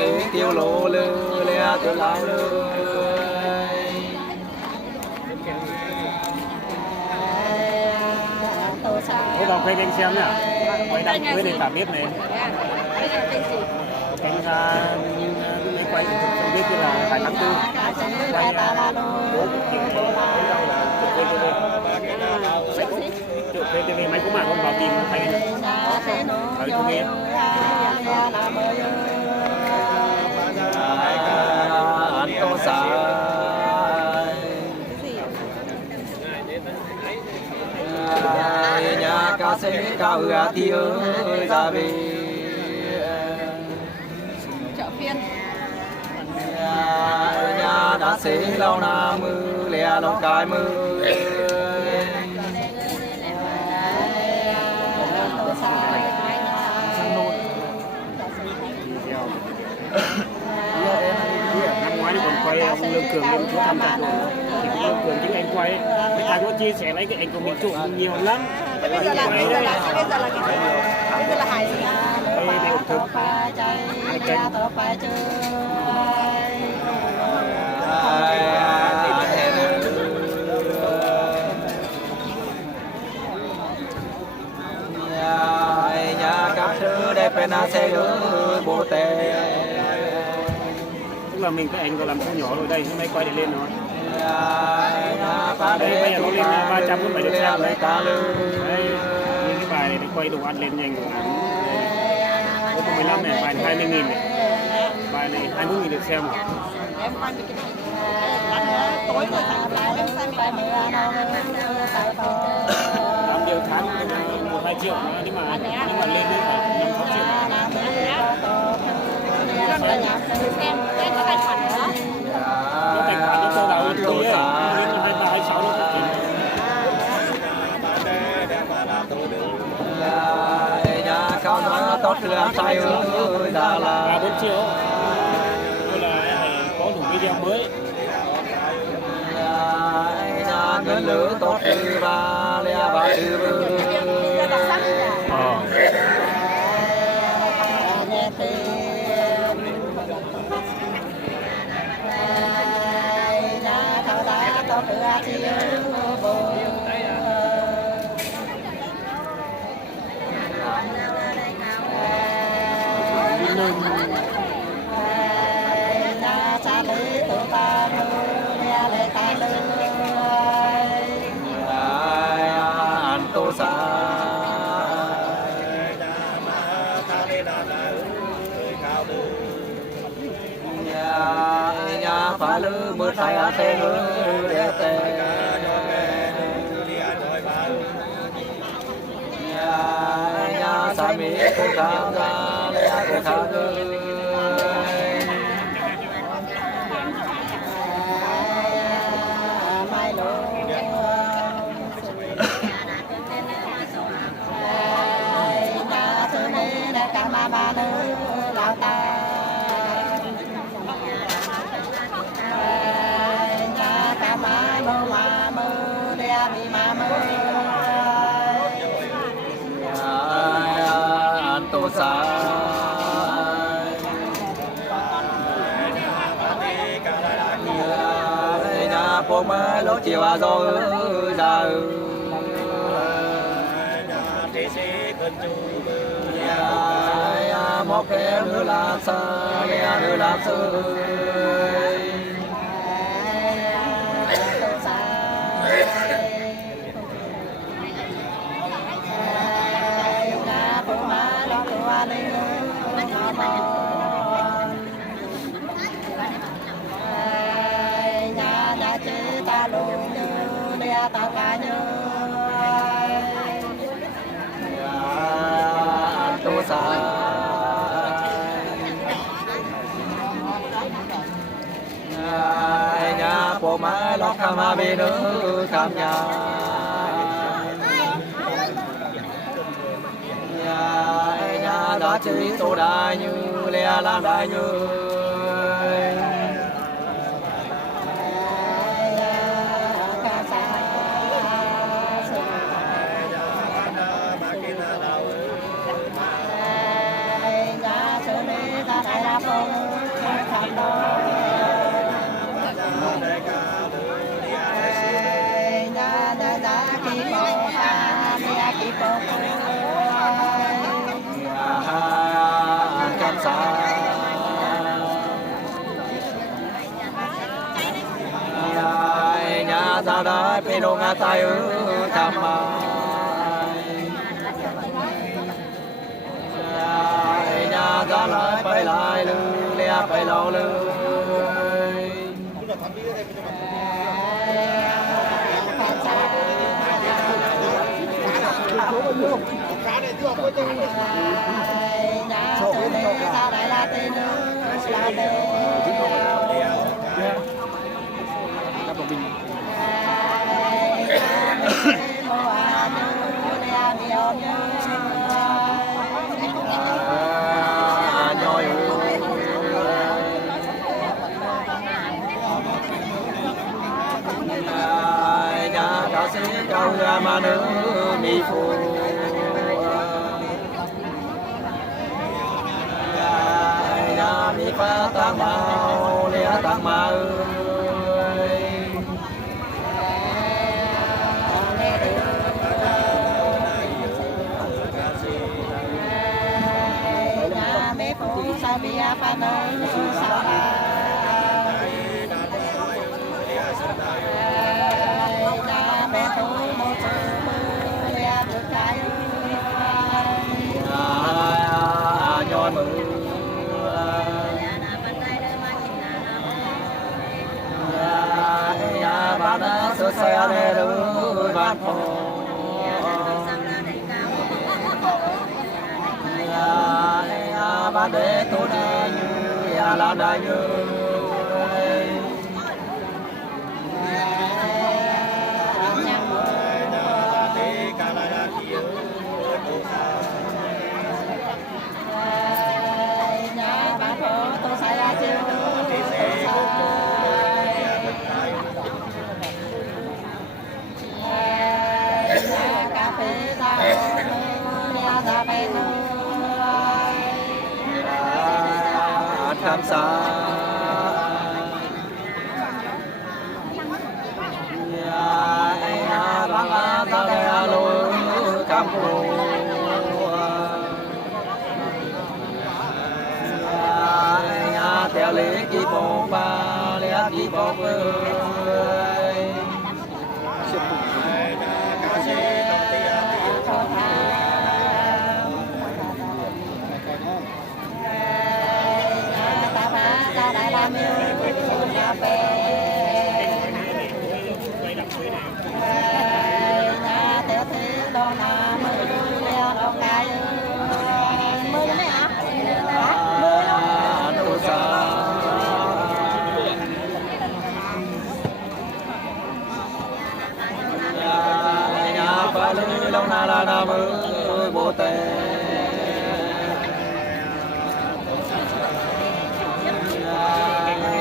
ý tiêu lộ lư lea tiêu lao lư Thế vào quay kênh xem nhá, quay đăng quay để cả biết này. Kênh ra mấy quay không biết là vài tháng tư. Quay bố chụp VTV máy của mạng không vào tìm thấy thấy không biết. Anh có xa nhà ca sĩ cao gà tiêu ra về chợ phiên nhà đã sĩ lâu na mưa lẻ lâu cài mưa Năm ngoái thì còn quay ông Lương Cường lên chú tham gia rồi thì cũng Lương Cường chính anh quay người ta có chia sẻ lấy cái ảnh của mình chụp nhiều lắm. bây giờ là cái bây giờ là hải đây thực hai kênh nhà các thứ đẹp bên xe ở bộ tề tức là mình cái ảnh còn làm không nhỏ rồi đây hôm nay quay để lên rồi đây bây giờ nó lên 300 cũng phải được xem đấy những cái bài này để quay đồ ăn lên nhanh rồi có 15 này bài này 20.000 này bài này 21.000 được xem rồi em quay cái tối rồi em xem bài làm điều tháng 1-2 triệu nhưng mà lên đến phải 5-6 triệu xem cái tài khoản nữa cái tài khoản nó sơ đáo hơn tí ấy nhưng 23-26 nó cũng nhà cao nó tốt là sai ơi ra là 4 triệu tôi là có đủ video mới nhà ngân lửa tốt từ ba lea ba từ anh tô sa nhà phá lư mưa thay á tê lư đẹp tê nhà sa mi cô khám ra lea cô khám lư tô sa nhà phố mới lối chiều à rồi ra nhà một cái nữa là sa nhà nữa là sư tô sa nhà phố mới lót khám à bê nữa khám nhà nhà đã chơi tô đài như lea làm đài như cam sa nhà ra đây pe đồ ngã tay cam nhà ra lại bay lại lư lea bay lâu lư cao ra mà nữ mi phu ya mi pha tăng màu lẽ tăng màu mi phu sa bia pha nơi sa nhoi mừng ba đã sửa xe để đưa bạn phố ba để tôi đi là đại như tham gia ba la lô cam phu theo lý kỳ bộ ba lẽ kỳ bộ lâu na la na mơ bồ tát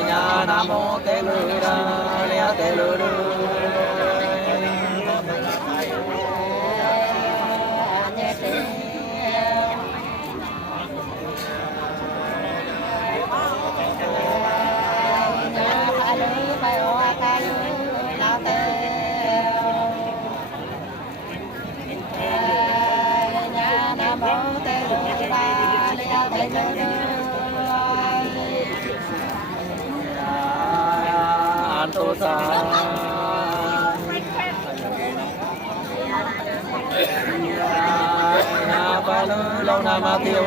nhà nam mô tê lư đa lea tê lư đư an tô sa nhà ba lư lâu na ma tiêu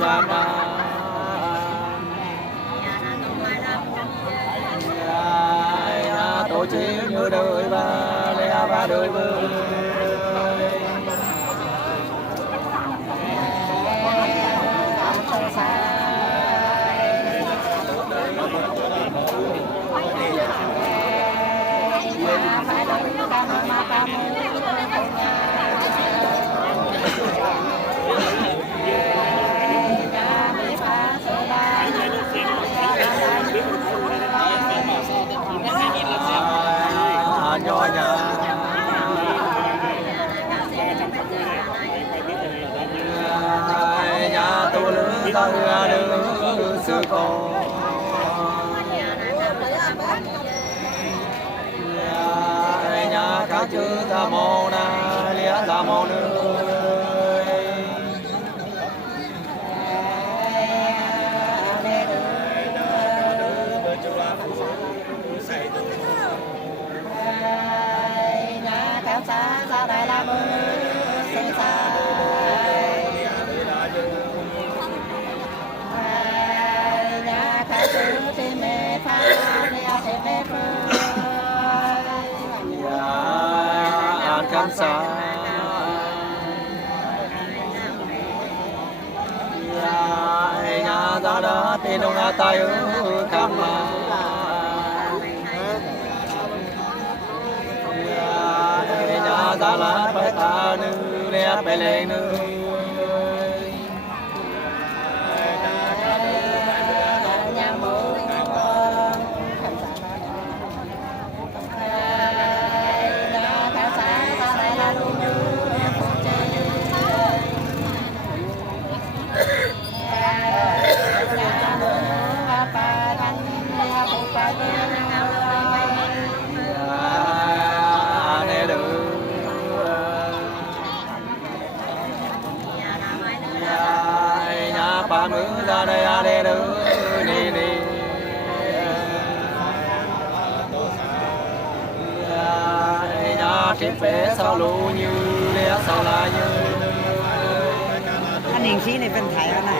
ba ma tổ chí như đời ba lẽ ba đời bơi nho nhà nữ sư con nhà các chư ta mô na lia ta mô nữ an cam sa nhà ta đã tin ông ta tay cam ma nhà ta là phải ta nữ đẹp phải lên nữ ba mươi ra đây à đây nữ đi đi nhà trên phế sao lù như lẽ sao là như anh hình khí nàyเป็นไทยกันนะ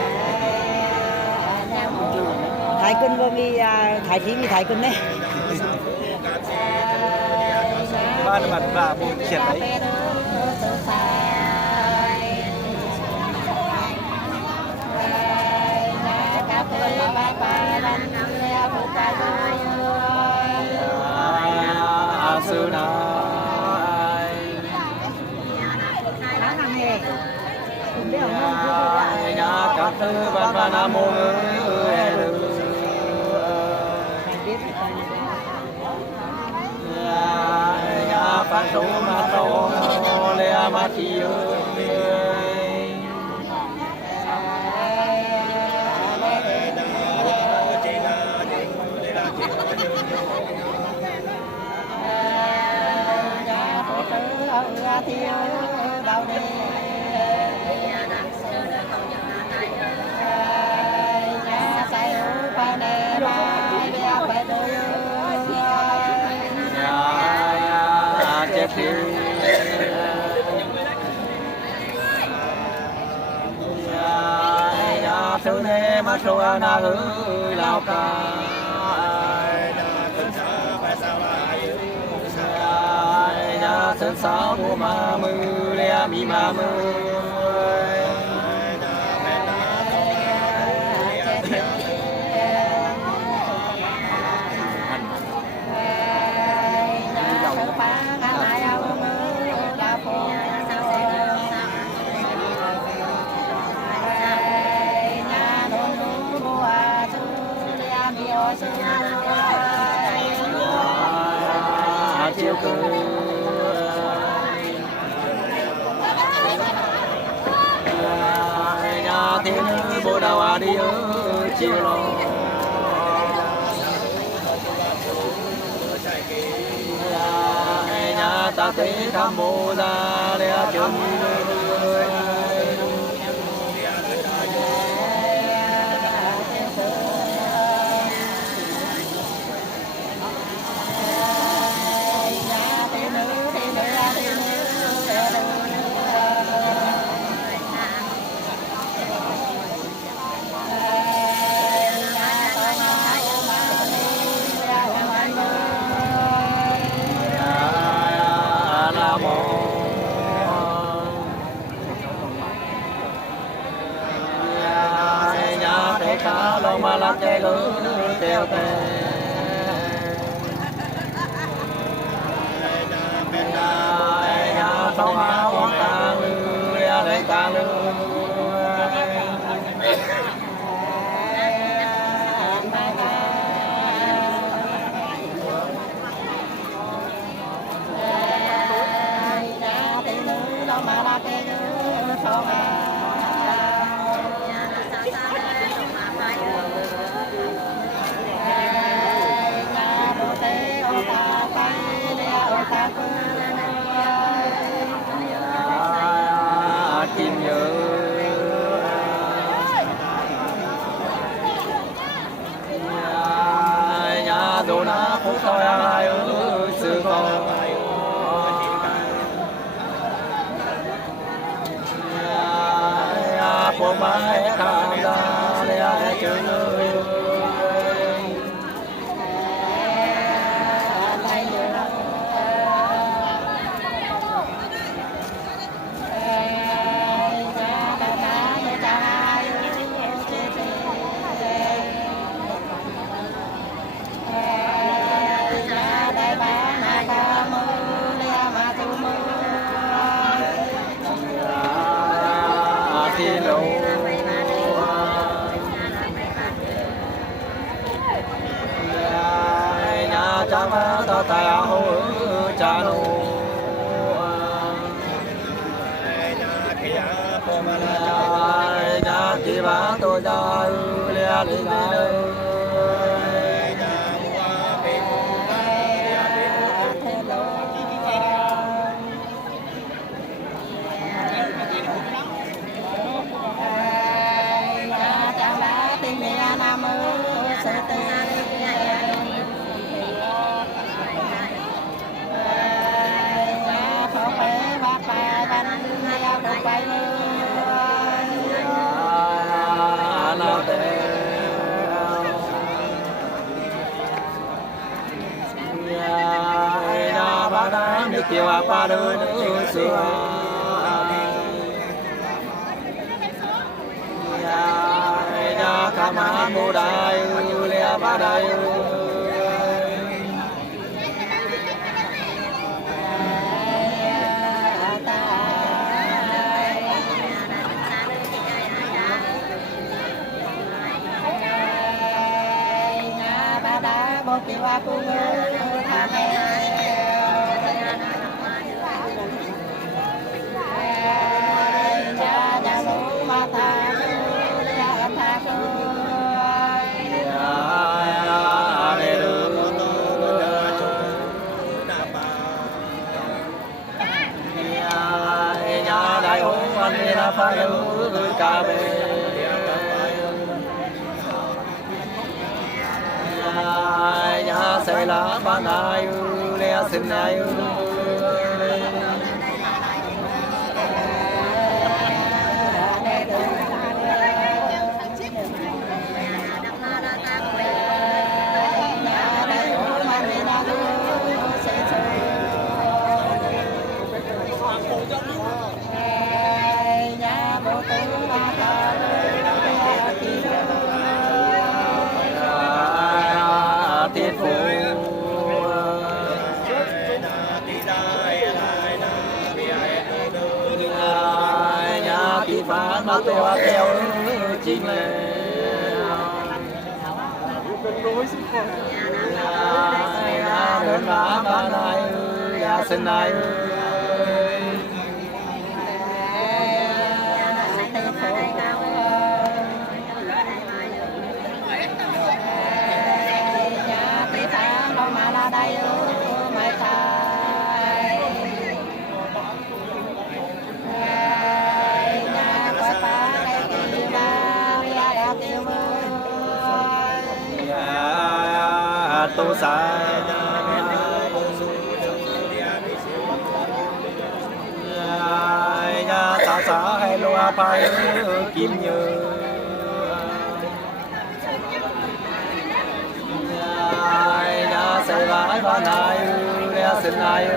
ไทยคุณบ่มีไทยที่มีไทยคุณเนี่ย บ้านบัดปลาบุญเขียนไว้sư này nhà các tư văn văn nam mô nhà phát số ma tô lea ma chi chết đi thứ này mà số na hư lao ca sân sao mùa ma mưa lea mi ma mưa chiều cười nhà thiên bộ đào đi ở chiều lo nhà ta tế tham bộ ra để chung cá lo ma lắc tê lư teo tê nhà sông áo ta lư để ta lư không ai tham gia lẽ chữ ta ta hô cha nô nhà kỳ bá tôi ra lia đi ra chiều qua đời nữ xưa nhà ca má mô đại lia ba đại bố kỳ hoa cung tham phá nữ ca bê nhà xây lá ban ai lẽ xin ai phá nó theo chim lệ lớn lá ba này ya sinh này tu sa nhà xã xã hay loa phai kim như nhà xây vãi ba này nhà sinh này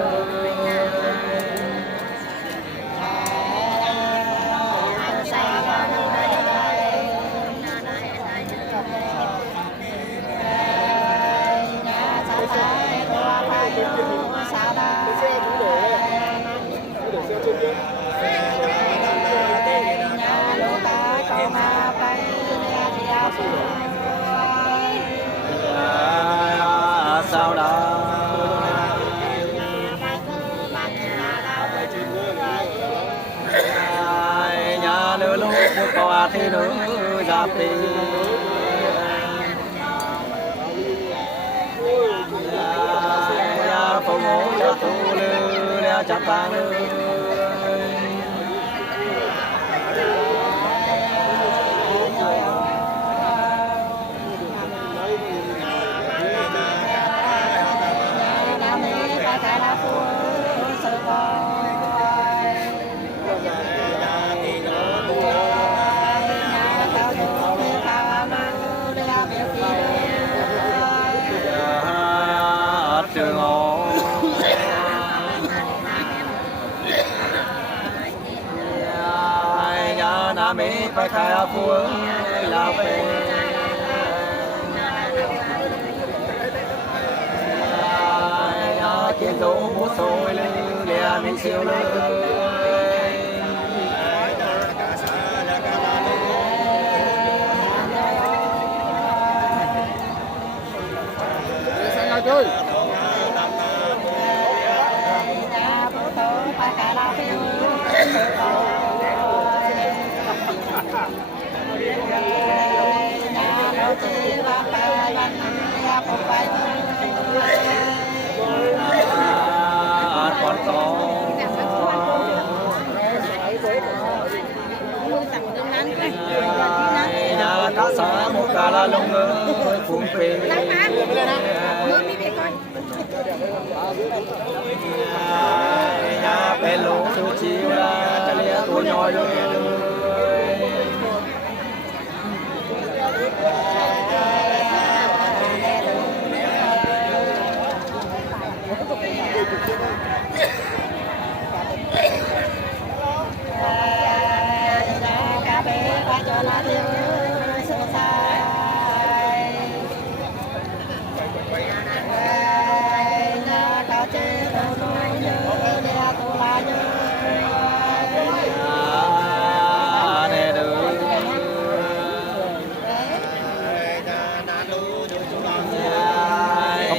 sao đó nhà nữ lúc có thì nữ giáp đi nhà phụ mẫu cho tu lư đeo chặt ta nữ mi phải khai phu là về kiến dấu bút sôi lên lìa mình siêu lên chơi con có nhà cá xã một cả là lông phun phê nhà bè lỗ số chiếu là lia tuổi nhỏ rồi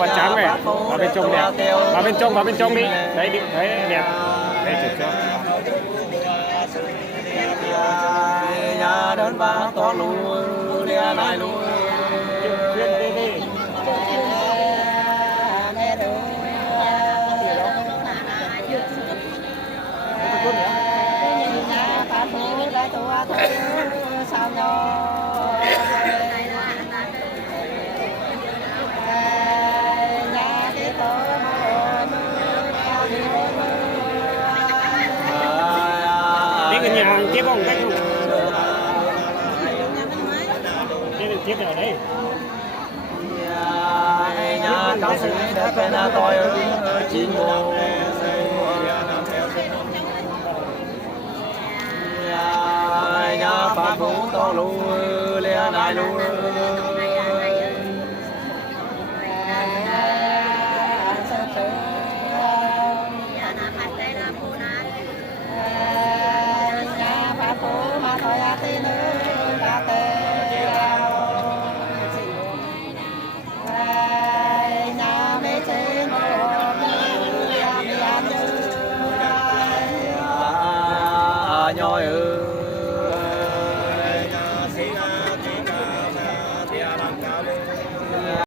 bà trắng này vào bên trong đẹp vào bên trong đi đấy đấy đẹp đấy chụp cho nhà đơn ba to lù lia này lù cái nhà hàng tiếp không cách cái tiếp ở đây nhà cá sĩ đã quen tôi chín mùa nhà phạt vũ to lù lia này lù nhoi